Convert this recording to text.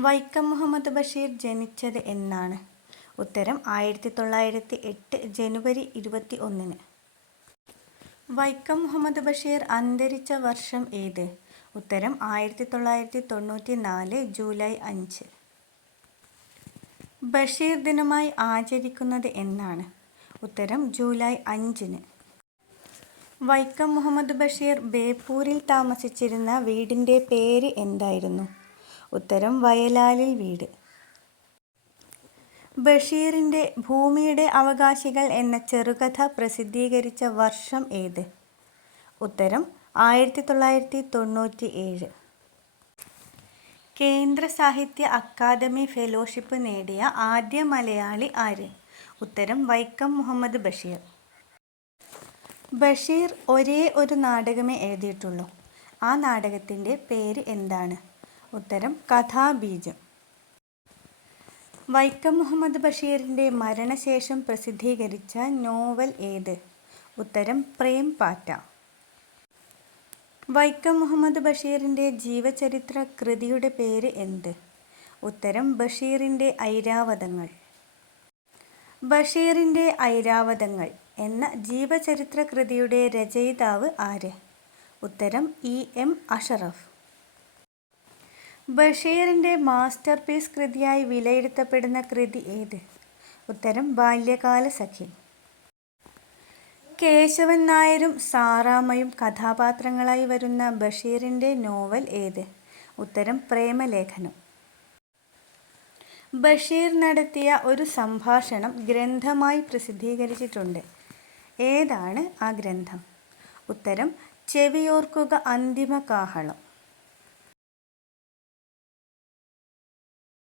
വൈക്കം മുഹമ്മദ് ബഷീർ ജനിച്ചത് എന്നാണ്. ഉത്തരം ആയിരത്തി തൊള്ളായിരത്തി എട്ട് ജനുവരി ഇരുപത്തി ഒന്നിന് വൈക്കം മുഹമ്മദ് ബഷീർ അന്തരിച്ച വർഷം ഏത്? ഉത്തരം ആയിരത്തി തൊള്ളായിരത്തി തൊണ്ണൂറ്റി നാല് ജൂലൈ അഞ്ച്. ബഷീർ ദിനമായി ആചരിക്കുന്നത് എന്നാണ്. ഉത്തരം ജൂലൈ അഞ്ചിന്. വൈക്കം മുഹമ്മദ് ബഷീർ ബേപ്പൂരിൽ താമസിച്ചിരുന്ന വീടിന്റെ പേര് എന്തായിരുന്നു? ഉത്തരം വയലാലിൽ വീട്. ബഷീറിന്റെ ഭൂമിയുടെ അവകാശികൾ എന്ന ചെറുകഥ പ്രസിദ്ധീകരിച്ച വർഷം ഏത്? ഉത്തരം ആയിരത്തി തൊള്ളായിരത്തി തൊണ്ണൂറ്റി ഏഴ് കേന്ദ്ര സാഹിത്യ അക്കാദമി ഫെലോഷിപ്പ് നേടിയ ആദ്യ മലയാളി ആര്? ഉത്തരം വൈക്കം മുഹമ്മദ് ബഷീർ. ബഷീർ ഒരേ ഒരു നാടകമേ എഴുതിയിട്ടുള്ളൂ. ആ നാടകത്തിന്റെ പേര് എന്താണ്? ഉത്തരം കഥാബീജം. വൈക്കം മുഹമ്മദ് ബഷീറിന്റെ മരണശേഷം പ്രസിദ്ധീകരിച്ച നോവൽ ഏത്? ഉത്തരം പ്രേം പാറ്റ വൈക്കം മുഹമ്മദ് ബഷീറിന്റെ ജീവചരിത്ര കൃതിയുടെ പേര് എന്ത്? ഉത്തരം ബഷീറിന്റെ ഐരാവതങ്ങൾ. ബഷീറിന്റെ ഐരാവതങ്ങൾ എന്ന ജീവചരിത്ര കൃതിയുടെ രചയിതാവ് ആര്? ഉത്തരം ഇ എം അഷറഫ്. ബഷീറിന്റെ മാസ്റ്റർ പീസ് കൃതിയായി വിലയിരുത്തപ്പെടുന്ന കൃതി ഏത്? ഉത്തരം ബാല്യകാല സഖി കേശവൻ നായരും സാറാമ്മയും കഥാപാത്രങ്ങളായി വരുന്ന ബഷീറിന്റെ നോവൽ ഏത്? ഉത്തരം പ്രേമലേഖനം. ബഷീർ നടത്തിയ ഒരു സംഭാഷണം ഗ്രന്ഥമായി പ്രസിദ്ധീകരിച്ചിട്ടുണ്ട്. ഏതാണ് ആ ഗ്രന്ഥം? ഉത്തരം ചെവിയോർക്കുക അന്തിമ കാഹളം.